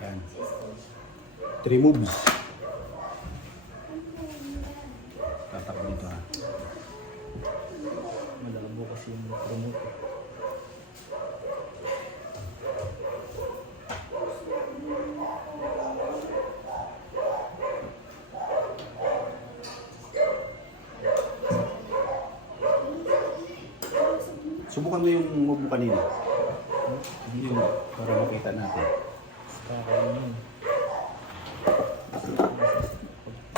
Yan. 3 moves. Tatakbo dito ha. Malabo kasi yung promote. Subukan mo yung move mo kanina. Yung para makita natin. Kakainin.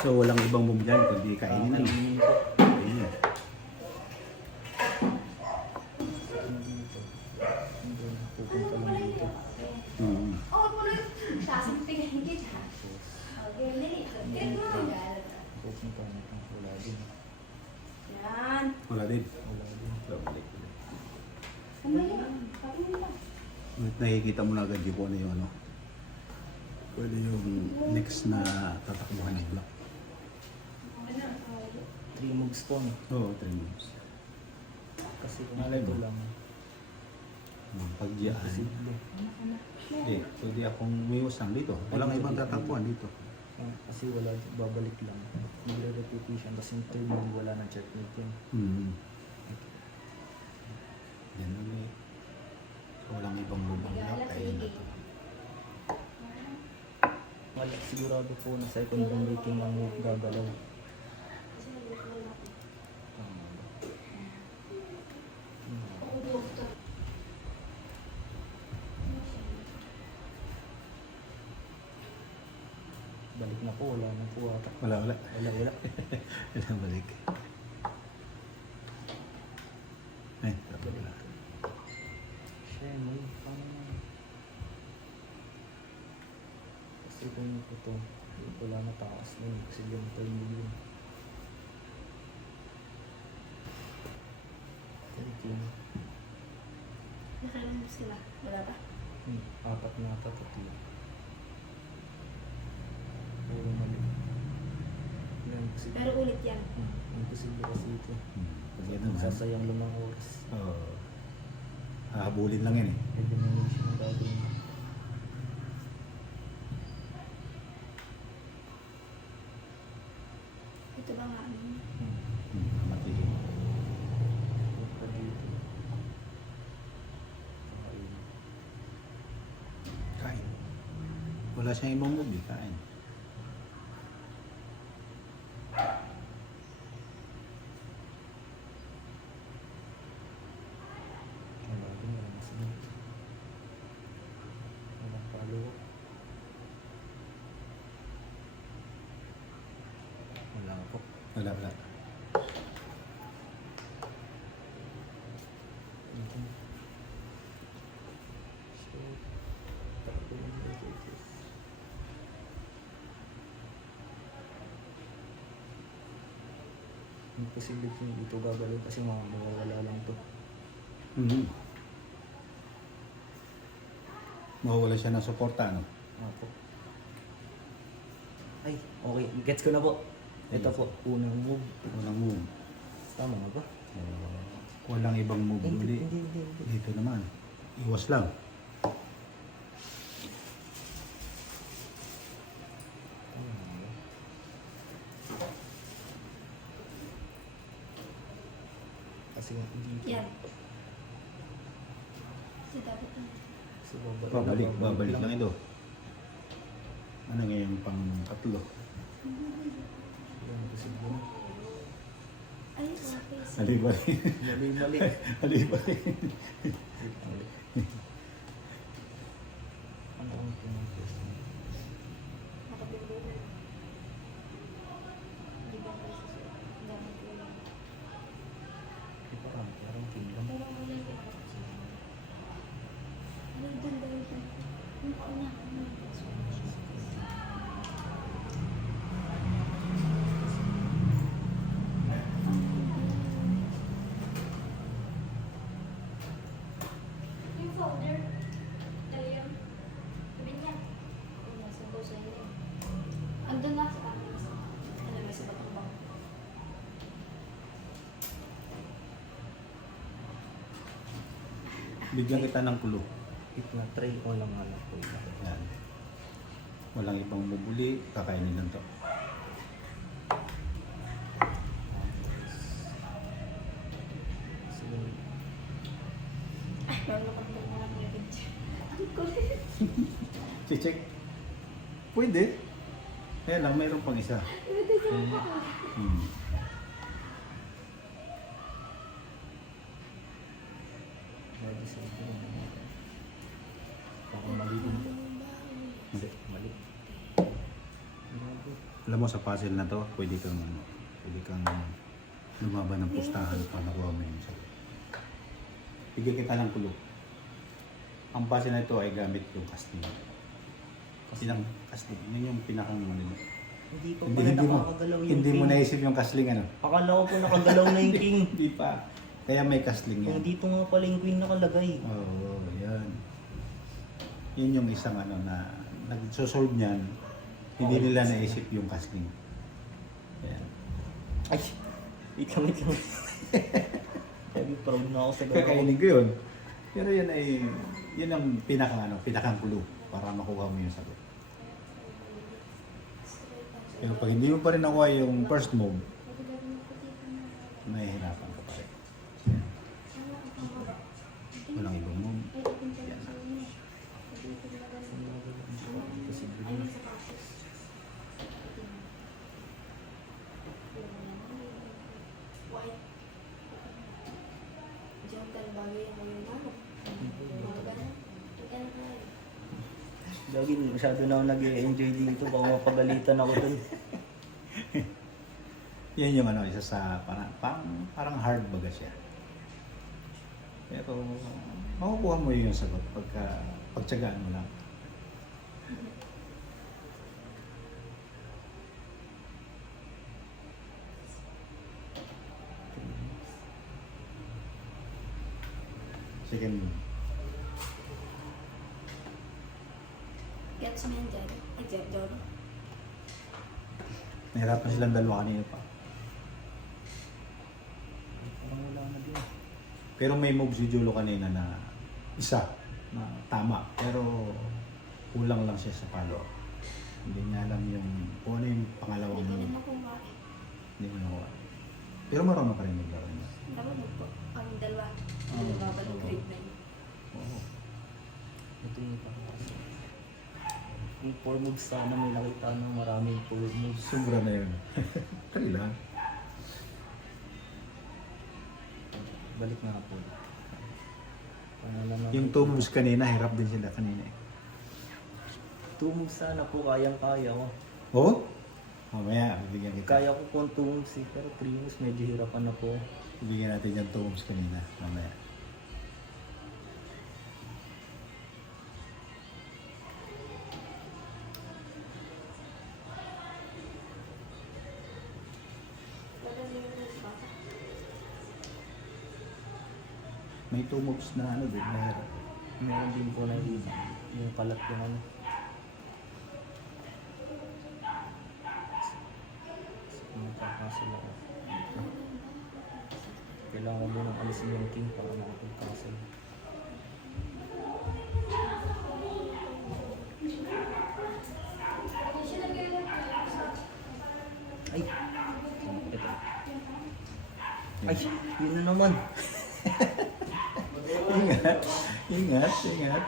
So walang ibang move dyan kundi kainin na. Kakainin ko. Kainin. Pupunta lang dito. Mm. Pupunta na ito. Wala din. Wala din. Wala din. So, balik. At nakikita mo na agad yung kung ano yung ano. Pwede yung next na tatakbuhan ni Black. 3 moves po. No? Oo, 3 moves. Kasi kung Malay ito mo. lang. Pagyaan. Posible. Hindi, pwede akong umiwas lang dito. Walang ibang tatakbuhan dito. Kasi wala, babalik lang. Magre-repetition. Kasi yung 3 move wala na checkmate yun. Mm. Yan ulit. So, walang ibang move ang Black. Kaya na to. Wala, sigurado po na second breaking ang move gagalaw. Balik na po, wala na po ata. Wala. Wala. Walang balik. Ay, wala. Siya, may paano na. Kasi kung ito, wala na taas na yun. Kasi yung time mo yun. Nakailan sila? Wala ba? 4 na ata, 3. Puro mali. Yan, kasi Pero ulit yan. imposible kasi ito. Pag yan naman. Sasayang 5 oras. Oo. Hahabulin lang yan eh. Elimination ang gagawin. Ito ba nga ano? Matigil. Punta dito. Ayun. Kain. Wala siyang ibang move eh. Kain. Wala din, wala masunod. Walang follow-up. Wala po. Wala. Dito. So, takbo lang dito. Imposible kung dito gagalaw kasi mawawala lang to. Mm-hmm. Mawawala siya ng suporta, no? Opo. Ay, okay. Gets ko na po. Ito po, unang move. Walang move. Tama nga ba? Walang ibang move. Hindi. Dito naman. Iwas lang. Tama nga ba? Kasi dito. Yan. Kasi dapat na. Kasi Babalik lang ito. Ano ngayon pang 3? Yan, kasi yun. Ay, okay. Halibali. Mali. Halibali. Ano ang pinag-test? Nakapagbunan. Di ba kayo sa suot? Gamit ko lang. Parang tingnan. Pero wala yung ano dun ba yung yung una. Yung folder. Talim. Sabi niya. Kung nasa ko sa inyo. Andun na sa akin. Ano may sa batang bang. Bigyan kita ng clue. If na tray o lang ano po yun. Yan. Walang ibang bubuli, kakainin lang to. Sige. Nalakad na nga ng picture. Ang kulit. Check. Pwede. Kaya lang, mayroon pang isa. Pwede ka pa. Hmm. Pwede sa ito. Parang mali din to. Hindi. Mali. Grabe. Alam mo, sa puzzle na to, pwede kang lumaban ng pustahan para nakuha mo yung sagot. Bigyan kita ng clue. Ang puzzle na ito ay gamit yung casting. Kasi ng casting, yun yung pinakang ano. Hindi pa pala nakakagalaw yung Hindi king. mo naisip yung casting ano? Akala ko po nakagalaw na yung king. Hindi pa. Kaya may casting yan. Kung dito nga pala yung queen nakalagay. Oo, yan. Yun yung isang ano na nagsosolve niyan, hindi Okay. nila naisip yung casting. Yan. Ay! Wait lang. Sabi, proud na ako sa galaw. Kakainin ko yun. Pero yan ay, yun ang pinakang clue para makuha mo yung sagot. Pero pag hindi mo pa rin nakuha yung first move, nahihirapan ka pa rin. Walang ibang move. Yan na. White. Diyan ka bagay ang yung manok. Mga ganun. Ganun na rin. Lagi masyado na ako nag-enjoy dito. Baka mapagalitan ako dun. Yan yung ano, isa sa parang hard baga siya. Pero makukuha mo yung sagot pagtsagaan mo lang. Second move. Gets mo yan dyan. Ay, dyan, dyan. Nahirapan silang dalawa kanina pa. Parang wala na din. Pero may move si Jolo kanina na isa na tama. Pero kulang lang siya sa follow. Hindi niya alam yung kung ano yung pangalawang Hindi ko rin move. nakuha. Hindi mo nakuha. Pero marunong ka rin maglaro niya. Marunong po. Ang dalawa. Oo. Dalawa ba ng grade 9? Oo. Ito yung pangkas. Yung 4 moves sana may nakita ng maraming 4 moves. Sobra na yun. Kailan? Balik nga po. Paano naman Yung 2 moves kanina, hirap din sila kanina eh. 2 moves sana po kayang-kaya ko. Oo? Mamaya, bibigyan kita. Kaya ko po ang 2 moves eh, pero 3 moves medyo hirapan na po. Bibigyan natin yung 2 moves kanina. Mamaya. Wala din yung grade ba? May 2 moves na ano din, na hirap. Meron din po na yung kalat yung ano. Magkakasal ako. Kailangan mo nang alisin yung king para makapagkasal. Ay! Ito. Ay! Yun na naman! Ingat. Ingat.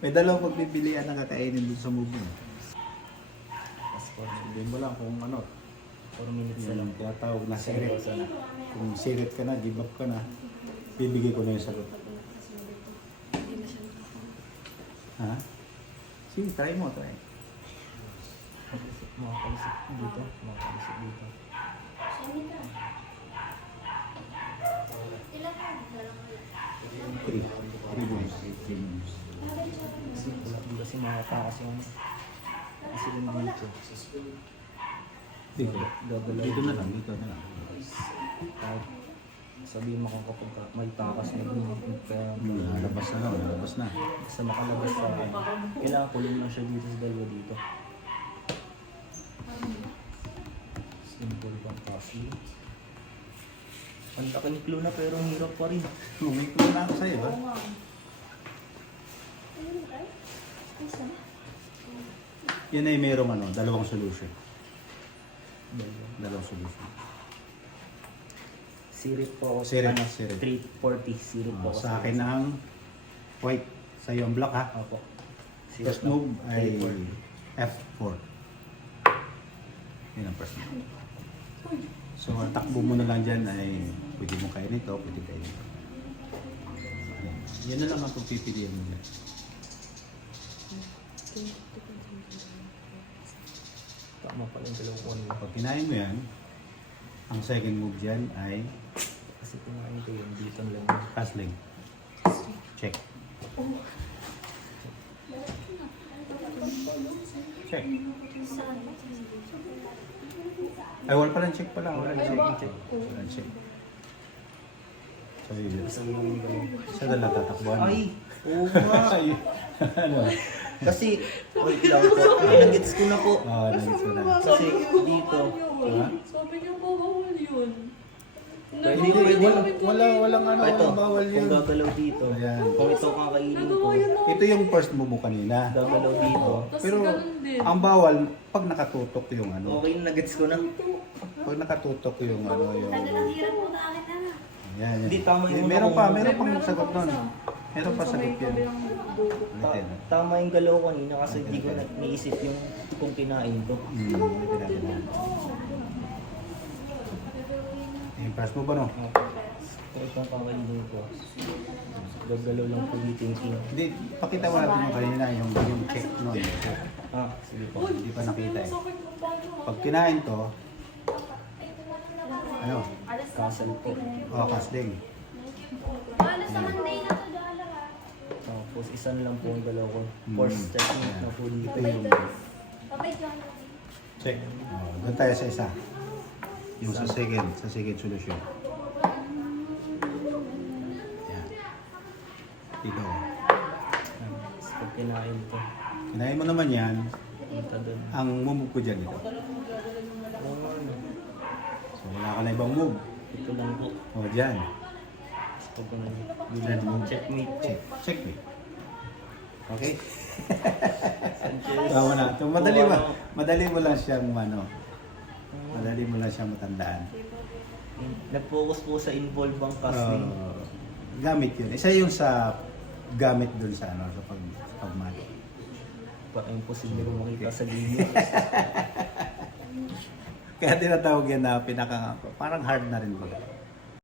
May dalawang pagpipilian na kakainin dun sa move mo. Pasko. Hindi mo lang kung ano. 4 minutes na lang. Yung tinatawag na sirit. Kung sirit ka na, give up ka na, bibigay ko na yung sagot. Hindi na siya nakakita. Ha? Sige, try mo, try. Makakalisip dito. Makakalisip dito. Siyempre ka. Ilan ka? Dalang ulit. 3 moves. 3 moves. Kasi wala din kasi makatakas yung kasi lang dito. Dito. Gagalaw. Dito na lang, dito na lang. Kahit sabihin mo kung kapag may takas may kaya Lalabas na lang, lalabas na. basta makalabas sa akin. Kailangan kulong lang siya dito sa dalawa dito. Simple bang kasi. Ang laki ni Clue na pero ang hirap pa rin. Lumay ko na ako sa'yo, ha? Oo nga. Ayun, right? Ay, sama. Yan ay mayroong ano, dalawang solution. Dalawang solution. Sirip po ako. Sirip, ano, sirip. 340 sirip po ako. Sa akin ang white. Sa iyo ang black ha. Opo. First move ay F4. Yan ang first move. So, ang takbo mo na lang dyan ay pwede mo kainin ito, pwede kainin ito. Yan na lang ang pagpipilian mo dyan. Tama pala yung dalawang one. Pag kinain mo yan, ang second move dyan ay Kasi kumain ko yun dito lang. castling. Check. Check. Saan? Ay, wala palang check pala. Wala check. Wala check. So, yun. Isang yung dalawang. Siya na lang tatakbuhan. Ay! Oo nga! Ay! Ano? Kasi, wait lang po. Nag-gets ko na po. Nagits ko na. Kasi dito. Ha? Sabi niyo po, bawal yun. Hindi, Walang ano, Ito, bawal kung yun. gagalaw dito. Ayan. Kung ito kakainin ko, Nagawa yun ako. Ito yung first move mo kanina. gagalaw dito. Tapos Pero ganun din. ang bawal, pag nakatutok yung ano. Okay, nag-gets ko na. Pag nakatutok yung ano, yung... Tagal ang hirap mo na akin na. Yan, yan. Hindi, tama yung Meron una pa, kong- meron pang Meron sagot pang nun. isa. Meron pa Sa sagot may yun. kabilang dugo. Ulitin. Tama yung galaw kanina kasi hindi ko naisip yung kung kinain ko. Ulitin natin yan. Yung first move ano? Kung itong kakainin ko, gagalaw lang po dito yung king. Hindi, pakita mo natin yung kanina, yung check nun. Ah, sige po. Hindi pa nakita eh. Sakit mo pa yun. Pag kinain to, ano? Castle po. Castling. Alas sa Monday na to, dala ha. Tapos isa na lang po ang galaw ko. Force technique na po dito. Ito yung Babay dyan. check. Doon tayo sa isa. Yung sa second solution. Yan. Ikaw. Tapos pag kinain ko, Kinain mo naman yan, punta doon. ang move ko dyan ito. Oo, ano. So wala ka na ibang move. Ito lang po. O dyan. Tapos pag ko bilan mo, checkmate po. Check. Check me. Okay? Sanchez. Tama na. So, madali mo lang siyang ano. Madali mo lang siyang matandaan. Nag-focus po sa involve ang casting. Gamit yun. Isa yung sa gamit dun sa ano, sa pagmali. Imposible ko makita sa video. Kaya tinatawag yan na parang hard na rin ba.